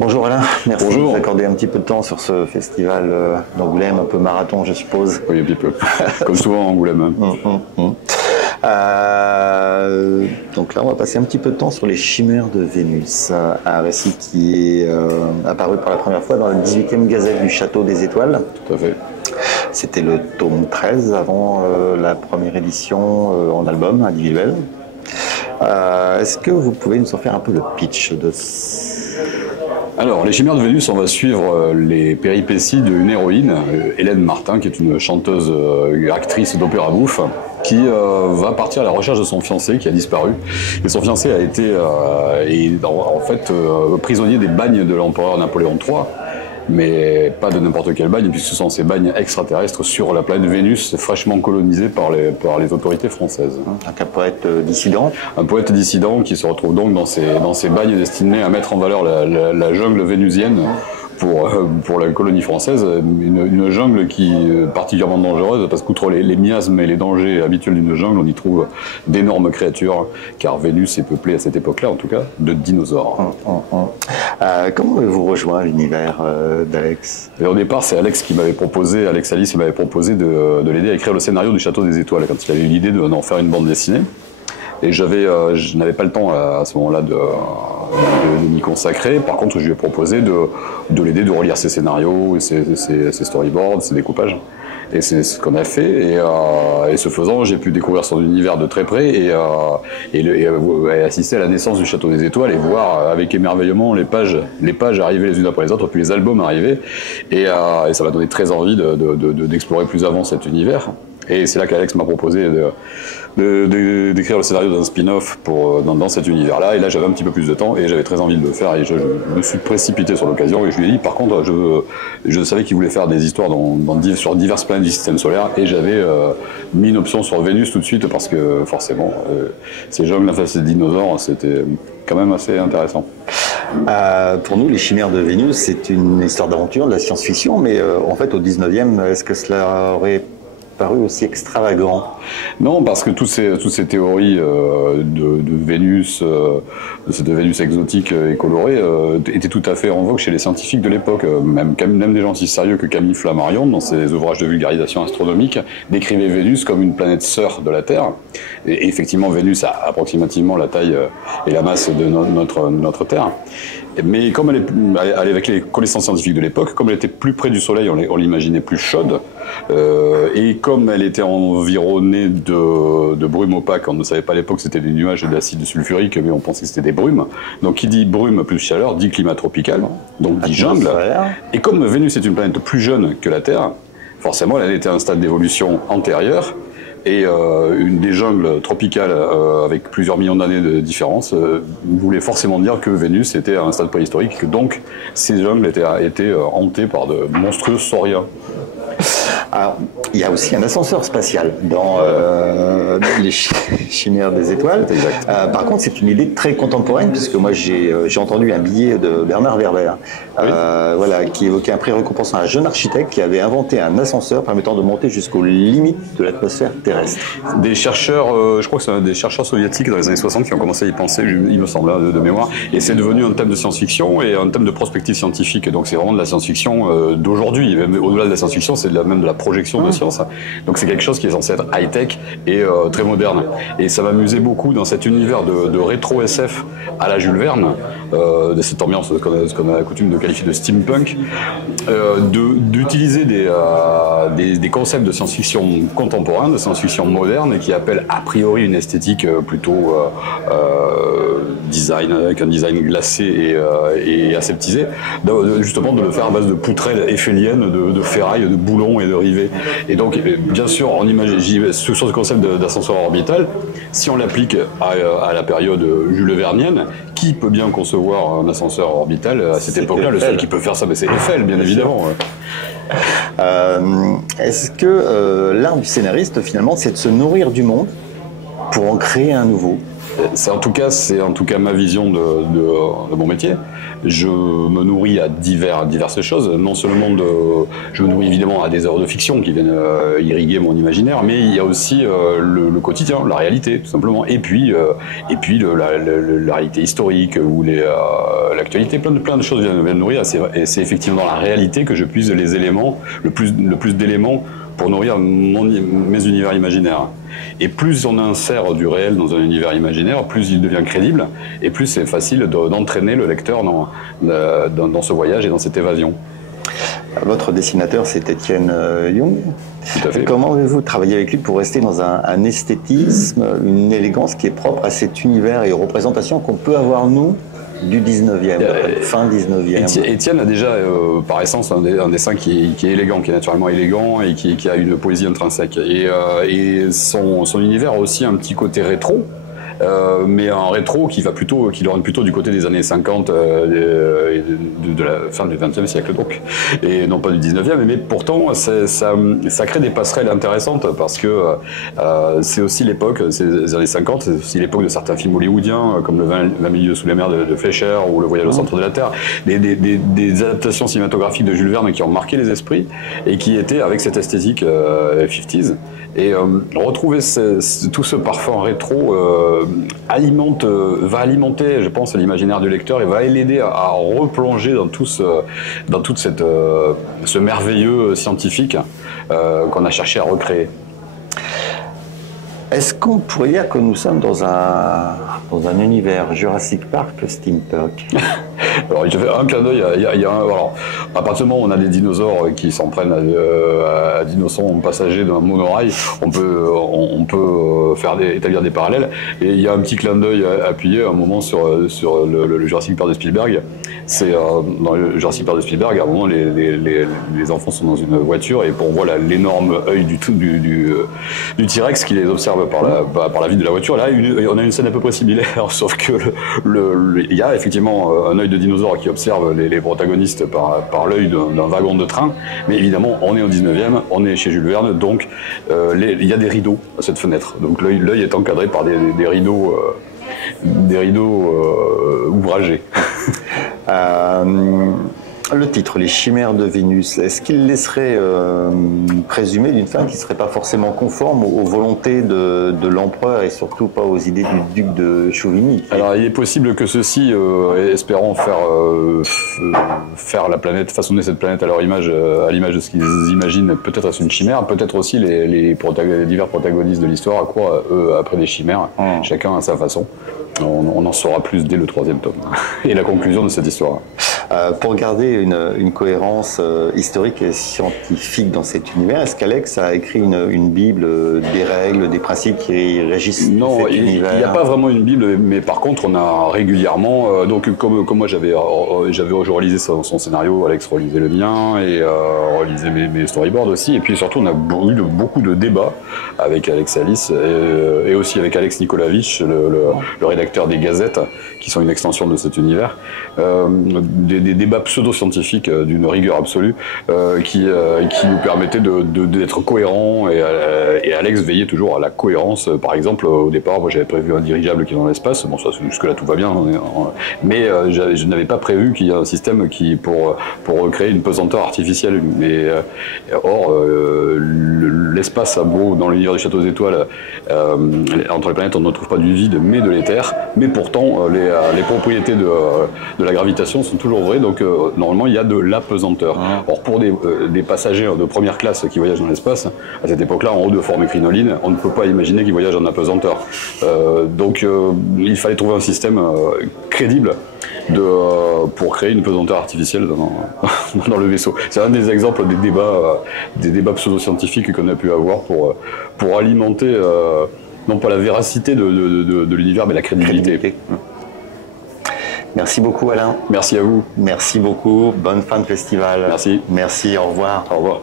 Bonjour Alain, merci de Bonjour. nous accorder un petit peu de temps sur ce festival d'Angoulême, un peu marathon je suppose. Oui, un petit peu. Comme souvent à Angoulême. Donc là on va passer un petit peu de temps sur les chimères de Vénus, un récit qui est apparu pour la première fois dans la 18e Gazette du Château des Étoiles. Tout à fait. C'était le tome 13 avant la première édition en album individuel. Est-ce que vous pouvez nous en faire un peu le pitch de Alors, les Chimères de Vénus, on va suivre les péripéties d'une héroïne, Hélène Martin, qui est une chanteuse, actrice d'opéra bouffe, qui va partir à la recherche de son fiancé qui a disparu. Et son fiancé a été prisonnier des bagnes de l'empereur Napoléon III, mais pas de n'importe quel bagne, puisque ce sont ces bagnes extraterrestres sur la planète Vénus, fraîchement colonisée par les autorités françaises. un poète dissident? Un poète dissident qui se retrouve donc dans ces bagnes destinés à mettre en valeur la jungle vénusienne pour la colonie française, une jungle qui est particulièrement dangereuse parce qu'outre les miasmes et les dangers habituels d'une jungle, on y trouve d'énormes créatures, car Vénus est peuplée à cette époque-là, en tout cas, de dinosaures. Comment avez-vous rejoint l'univers d'Alex? Et au départ, c'est Alex Alice m'avait proposé de l'aider à écrire le scénario du Château des Étoiles, quand il avait eu l'idée d'en faire une bande dessinée. Et je n'avais pas le temps à ce moment-là de m'y consacrer. Par contre, je lui ai proposé de l'aider, de relire ses scénarios, ses storyboards, ses découpages. Et c'est ce qu'on a fait. Et ce faisant, j'ai pu découvrir son univers de très près et assister à la naissance du Château des Étoiles et voir avec émerveillement les pages arriver les unes après les autres, puis les albums arriver. Et ça m'a donné très envie d'explorer plus avant cet univers. Et c'est là qu'Alex m'a proposé d'écrire le scénario d'un spin-off dans cet univers-là. Et là, j'avais un petit peu plus de temps et j'avais très envie de le faire. Et je me suis précipité sur l'occasion et je lui ai dit, par contre, je savais qu'il voulait faire des histoires sur diverses planètes du système solaire. Et j'avais mis une option sur Vénus tout de suite parce que forcément, ces jungles face à ces dinosaures, c'était quand même assez intéressant. Pour nous, les Chimères de Vénus, c'est une histoire d'aventure, de la science-fiction, mais en fait, au 19e, est-ce que cela aurait paru aussi extravagant? Non, parce que toutes ces théories de Vénus, de Vénus exotique et colorée, étaient tout à fait en vogue chez les scientifiques de l'époque. Même des gens aussi sérieux que Camille Flammarion, dans ses ouvrages de vulgarisation astronomique, décrivait Vénus comme une planète sœur de la Terre. Et effectivement, Vénus a approximativement la taille et la masse de notre Terre. Mais comme avec les connaissances scientifiques de l'époque, comme elle était plus près du Soleil, on l'imaginait plus chaude, et comme elle était environnée de brumes opaques, on ne savait pas à l'époque que c'était des nuages d'acide sulfurique, mais on pensait que c'était des brumes. Donc qui dit brume plus chaleur dit climat tropical, donc dit jungle. Et comme Vénus est une planète plus jeune que la Terre, forcément elle était à un stade d'évolution antérieur. Et des jungles tropicales avec plusieurs millions d'années de différence voulait forcément dire que Vénus était à un stade préhistorique et que donc ces jungles étaient hantés par de monstrueux sauriens. Alors, il y a aussi un ascenseur spatial dans les Chimères des Étoiles. Par contre, c'est une idée très contemporaine, puisque moi j'ai entendu un billet de Bernard Werber, qui évoquait un prix récompensant un jeune architecte qui avait inventé un ascenseur permettant de monter jusqu'aux limites de l'atmosphère terrestre. Des chercheurs, je crois que c'est des chercheurs soviétiques dans les années 60 qui ont commencé à y penser, il me semble, de mémoire, et c'est devenu un thème de science-fiction et un thème de prospective scientifique. Donc c'est vraiment de la science-fiction d'aujourd'hui. Au-delà de la science-fiction, c'est même de la projection de science. Donc c'est quelque chose qui est censé être high-tech et très moderne. Et ça m'amusait beaucoup dans cet univers de rétro-SF à la Jules Verne, de cette ambiance qu'on a coutume de qualifier de steampunk, d'utiliser des concepts de science-fiction contemporain, de science-fiction moderne, qui appellent a priori une esthétique plutôt design, avec un design glacé et aseptisé, justement de le faire à base de poutrelles éphéliennes, de ferrailles, de boulons et de rivets. Et donc, bien sûr, on imagine sur ce concept d'ascenseur orbital, si on l'applique à la période Jules Vernienne, qui peut bien concevoir un ascenseur orbital à cette époque-là? Le seul qui peut faire ça, c'est Eiffel, bien évidemment. Est-ce que l'art du scénariste, finalement, c'est de se nourrir du monde pour en créer un nouveau? C'est en tout cas ma vision de mon métier. Je me nourris à diverses choses. Non seulement je me nourris évidemment à des œuvres de fiction qui viennent irriguer mon imaginaire, mais il y a aussi le quotidien, la réalité, tout simplement. Et puis la réalité historique ou l'actualité, plein de choses viennent nourrir. Et c'est effectivement dans la réalité que je puise les éléments, le plus d'éléments pour nourrir mes univers imaginaires. Et plus on insère du réel dans un univers imaginaire, plus il devient crédible, et plus c'est facile d'entraîner le lecteur dans ce voyage et dans cette évasion. Votre dessinateur, c'est Étienne Young. Tout à fait. Comment avez-vous travaillé avec lui pour rester dans un esthétisme, une élégance qui est propre à cet univers et aux représentations qu'on peut avoir, nous, du 19e, fin 19e. Étienne a déjà, par essence, un dessin qui est élégant, qui est naturellement élégant et qui a une poésie intrinsèque. Et son univers a aussi un petit côté rétro. Mais un rétro qui l'oriente plutôt du côté des années 50 et de la fin du XXe siècle, donc, et non pas du 19e, mais pourtant ça crée des passerelles intéressantes parce que c'est aussi l'époque, ces années 50, c'est aussi l'époque de certains films hollywoodiens comme le 20 milieux sous les mers de Fleischer ou le Voyage au centre de la Terre, des adaptations cinématographiques de Jules Verne qui ont marqué les esprits et qui étaient avec cette esthétique 50s. Et retrouver tout ce parfum rétro va alimenter, je pense, l'imaginaire du lecteur et va l'aider à replonger dans tout ce merveilleux scientifique qu'on a cherché à recréer. Est-ce qu'on pourrait dire que nous sommes dans un univers Jurassic Park steampunk? Alors, je fais un clin d'œil. Alors, à partir du moment où on a des dinosaures qui s'en prennent à dinosaures passagers d'un monorail, on peut établir des parallèles. Et il y a un petit clin d'œil appuyé à un moment sur le Jurassic Park de Spielberg. C'est dans le Jurassic Park de Spielberg, à un moment, les enfants sont dans une voiture et on voit l'énorme œil du T-Rex qui les observe par la vitre de la voiture. Là, on a une scène à peu près similaire, sauf que il y a effectivement un œil de dinosaure qui observe les protagonistes par l'œil d'un wagon de train, mais évidemment on est au 19e, on est chez Jules Verne, donc il y a des rideaux à cette fenêtre, donc l'œil est encadré par des rideaux ouvragés. Le titre, Les Chimères de Vénus, est-ce qu'il laisserait présumer d'une fin qui ne serait pas forcément conforme aux volontés de l'empereur et surtout pas aux idées du duc de Chauvigny? Alors il est possible que ceux-ci, espérant faire la planète, façonner cette planète à leur image, à l'image de ce qu'ils imaginent, peut-être est-ce une chimère, peut-être aussi les divers protagonistes de l'histoire croient eux après des chimères, chacun à sa façon. On en saura plus dès le 3e tome et la conclusion de cette histoire. Pour garder une cohérence historique et scientifique dans cet univers, est-ce qu'Alex a écrit une bible des règles, des principes qui régissent cet univers? Il n'y a pas vraiment une bible, mais par contre on a régulièrement, donc comme moi j'avais relisé son scénario, Alex relisait le mien et relisait mes storyboards aussi, et puis surtout on a eu beaucoup de débats avec Alex Alice et aussi avec Alex Nikolavitch, le rédacteur des Gazettes, qui sont une extension de cet univers, des débats pseudo-scientifiques d'une rigueur absolue qui nous permettaient d'être cohérents et Alex veillait toujours à la cohérence. Par exemple, au départ, moi j'avais prévu un dirigeable qui est dans l'espace, bon ça jusque-là tout va bien, mais je n'avais pas prévu qu'il y ait un système qui pour recréer une pesanteur artificielle. Or, l'espace a beau, dans l'univers du Château des Étoiles, entre les planètes on ne trouve pas du vide mais de l'éther, mais pourtant les propriétés de la gravitation sont toujours vraies, donc normalement il y a de l'apesanteur. Or pour des passagers de première classe qui voyagent dans l'espace, à cette époque-là en haut de forme crinoline, on ne peut pas imaginer qu'ils voyagent en apesanteur. Donc il fallait trouver un système crédible pour créer une pesanteur artificielle dans le vaisseau. C'est un des exemples des débats pseudo-scientifiques qu'on a pu avoir pour alimenter non pas la véracité de l'univers, mais la crédibilité. Merci beaucoup Alain. Merci à vous. Merci beaucoup. Bonne fin de festival. Merci. Merci, au revoir. Au revoir.